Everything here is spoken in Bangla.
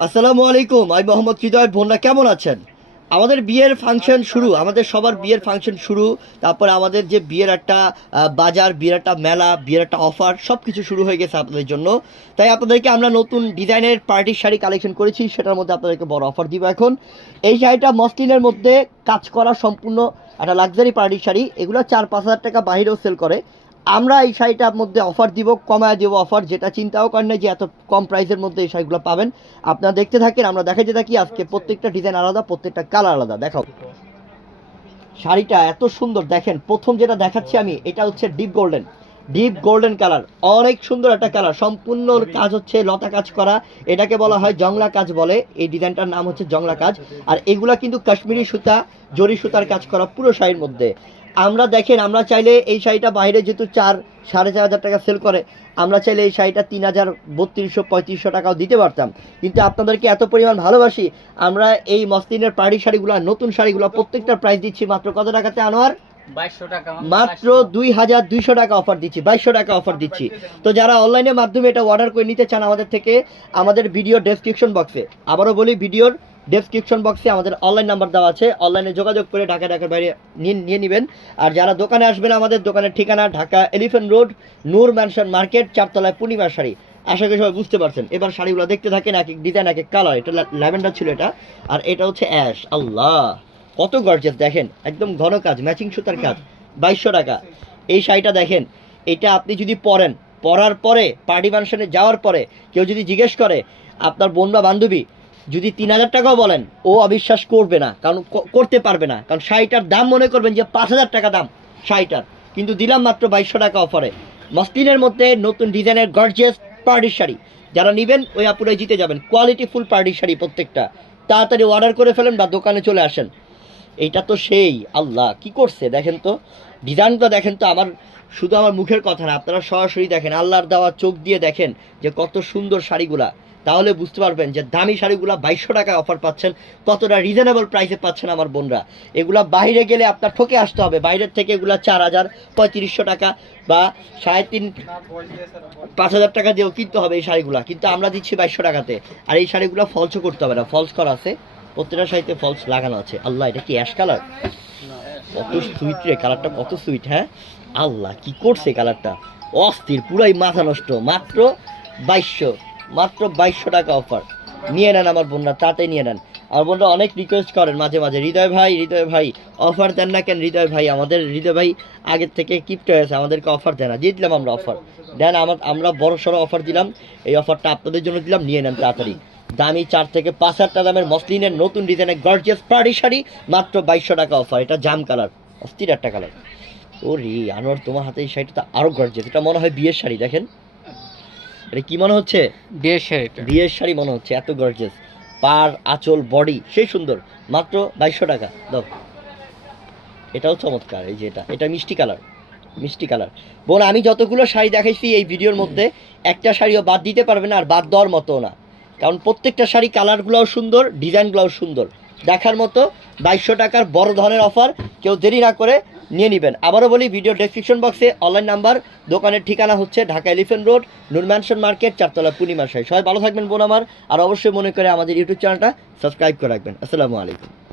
আসসালামু আলাইকুম, আমি মোহাম্মদ হৃদয়। বোনরা কেমন আছেন? আমাদের বিয়ের ফাংশন শুরু, আমাদের সবার বিয়ের ফাংশন শুরু। তারপরে আমাদের যে বিয়ের একটা বাজার, বিয়ের একটা মেলা, বিয়ের একটা অফার, সব কিছু শুরু হয়ে গেছে আপনাদের জন্য। তাই আপনাদেরকে আমরা নতুন ডিজাইনের পার্টির শাড়ি কালেকশন করেছি, সেটার মধ্যে আপনাদেরকে বড় অফার দিব এখন। এই শাড়িটা মসলিনের মধ্যে কাজ করা, সম্পূর্ণ একটা লাক্সারি পার্টির শাড়ি। এগুলো 4-5 হাজার টাকা বাইরেও সেল করে। আমরা এই শাড়িটার মধ্যে অফার দিব, কমায় দেবো অফার, যেটা চিন্তাও করেন না যে এত কম প্রাইসের মধ্যে এই শাড়িগুলো পাবেন। আপনারা দেখতে থাকেন, আমরা দেখাতে থাকি। আজকে প্রত্যেকটা ডিজাইন আলাদা, প্রত্যেকটা কালার আলাদা। দেখাও শাড়িটা এত সুন্দর। দেখেন, প্রথম যেটা দেখাচ্ছি আমি, এটা হচ্ছে ডিপ গোল্ডেন কালার। অনেক সুন্দর একটা কালার, সম্পূর্ণ কাজ হচ্ছে লতা কাজ করা। এটাকে বলা হয় জংলা কাজ বলে, এই ডিজাইনটার নাম হচ্ছে জংলা কাজ। আর এগুলা কিন্তু কাশ্মীরি সুতা, জরি সুতার কাজ করা পুরো শাড়ির মধ্যে। আমরা দেখেন, আমরা চাইলে এই শাড়িটা বাইরে যেহেতু 4-4.5 হাজার টাকা সেল করে, আমরা চাইলে এই শাড়িটা 3,000, 3200, 3500 টাকাও দিতে পারতাম। কিন্তু আপনাদেরকে এত পরিমাণ ভালোবাসি, আমরা এই মসলিনের পার্টি শাড়িগুলো, নতুন শাড়িগুলো, প্রত্যেকটা প্রাইস দিচ্ছি মাত্র কত টাকাতে আনোয়ার? 2200 টাকা, মাত্র 2200 টাকা অফার দিচ্ছি, 2200 টাকা অফার দিচ্ছি। তো যারা অনলাইনের মাধ্যমে এটা অর্ডার করে নিতে চান আমাদের থেকে, আমাদের ভিডিও ডেসক্রিপশন বক্সে, আবারও বলি, ভিডিওর ডেসক্রিপশন বক্সে আমাদের অনলাইন নাম্বার দেওয়া আছে। অনলাইনে যোগাযোগ করে ঢাকার বাইরে নিয়ে নেবেন। আর যারা দোকানে আসবেন, আমাদের দোকানের ঠিকানা ঢাকা এলিফ্যান্ট রোড, নূর ম্যানশন মার্কেট, 4তলায়, পূর্ণিমার শাড়ি। আশা করি সবাই বুঝতে পারছেন। এবার শাড়িগুলো দেখতে থাকেন, এক এক ডিজাইন, এক এক কালার। এটা ল্যাভেন্ডার ছিল এটা, আর এটা হচ্ছে অ্যাশ। আল্লাহ, কত গর্জিয়াস! দেখেন, একদম ঘন কাজ, ম্যাচিং সুতার কাজ। 2200 টাকা এই শাড়িটা। দেখেন, এটা আপনি যদি পরার পরে, পার্টি ফাংশনে যাওয়ার পরে কেউ যদি জিজ্ঞেস করে, আপনার বোন বা বান্ধবী যদি 3000 টাকাও বলেন, ও অবিশ্বাস করবে না, কারণ করতে পারবে না। কারণ শাড়িটার দাম মনে করবেন যে 5000 টাকা দাম শাড়িটার, কিন্তু দিলাম মাত্র 2200 টাকা অফারে। মসলিনের মধ্যে নতুন ডিজাইনের গর্জিয়াস পার্টির শাড়ি। যারা নেবেন ওই আপুরাই জিতে যাবেন। কোয়ালিটি ফুল পার্টির শাড়ি প্রত্যেকটা। তাড়াতাড়ি অর্ডার করে ফেলেন বা দোকানে চলে আসেন। এইটা তো সেই, আল্লাহ কি করছে দেখেন তো, ডিজাইনটা দেখেন তো। শুধু আমার মুখের কথা না, আপনারা সরাসরি দেখেন, আল্লাহর দেওয়া চোখ দিয়ে দেখেন যে কত সুন্দর শাড়িগুলা। তাহলে বুঝতে পারবেন যে দামি শাড়িগুলা 2200 টাকায় অফার পাচ্ছেন, কতটা রিজনেবল প্রাইসে পাচ্ছেন আমার বোনরা। এগুলা বাইরে গেলে আপনার ঠকে আসতে হবে। বাইরের থেকে এগুলা 4000, 3500 টাকা বা 3,500-5,000 টাকা দিয়েও কিনতে হবে এই শাড়িগুলা, কিন্তু আমরা দিচ্ছি 2200 টাকাতে। আর এই শাড়িগুলো ফলসও করতে হবে না, ফলস করা আছে, প্রত্যেকটা শাড়িতে ফলস লাগানো আছে। আল্লাহ, এটা কি অ্যাশ কালার? কত সুইট রে কালারটা, কত সুইট! হ্যাঁ আল্লাহ, কি করছে কালারটা, অস্থির, পুরাই মাথা নষ্ট। মাত্র 2200, মাত্র 2200 টাকা অফার। নিয়ে নেন আমার বোনরা, তাতেই নিয়ে নেন। আমার বোনরা অনেক রিকোয়েস্ট করেন মাঝে মাঝে, হৃদয় ভাই অফার দেন না কেন? হৃদয় ভাই, আমাদের হৃদয় ভাই আগের থেকে কিপ্ট হয়েছে, আমাদেরকে অফার দেন না। দিয়ে দিলাম আমরা অফার, দেন আমরা বড় সড়ো অফার দিলাম। এই অফারটা আপনাদের জন্য দিলাম, নিয়ে নেন তাড়াতাড়ি। দামি 4 থেকে 5 হাজার টাকা দামের মসলিনের নতুন ডিজাইনের গর্জিয়াস পার্টি শাড়ি, মাত্র 2200 টাকা অফার। এটা জাম কালার, অস্থির একটা কালার। ও রে আনোয়ার, তোমার হাতে এই শাড়িটা তো আরও গর্জিয়াস। এটা মনে হয় বিয়ের শাড়ি। দেখেন, এটা কি মনে হচ্ছে? বিয়ের শাড়ি মনে হচ্ছে, এত গর্জিয়াস। পার, আঁচল, বডি সেই সুন্দর। মাত্র 2200 টাকা দাও। এটাও চমৎকার। এই যে এটা মিষ্টি কালার। বোন, আমি যতগুলো শাড়ি দেখাইছি এই ভিডিওর মধ্যে, একটা শাড়িও বাদ দিতে পারবে না, আর বাদ দেওয়ার মতো না। কারণ প্রত্যেকটা শাড়ি কালারগুলোও সুন্দর, ডিজাইনগুলোও সুন্দর, দেখার মতো। 2200 টাকার বড় ধরনের অফার, কেউ দেরি না করে নিয়ে নেবেন। আবারও বলি, ভিডিও ডেসক্রিপশন বক্সে অনলাইন নাম্বার, দোকানের ঠিকানা হচ্ছে ঢাকা এলিফ্যান্ট রোড, নূর ম্যানশন মার্কেট, 4তলা, পূর্ণিমা শাড়ি। সবাই ভালো থাকবেন বোন আমার। আর অবশ্যই মনে করে আমাদের ইউটিউব চ্যানেলটা সাবস্ক্রাইব করে রাখবেন। আসসালামু আলাইকুম।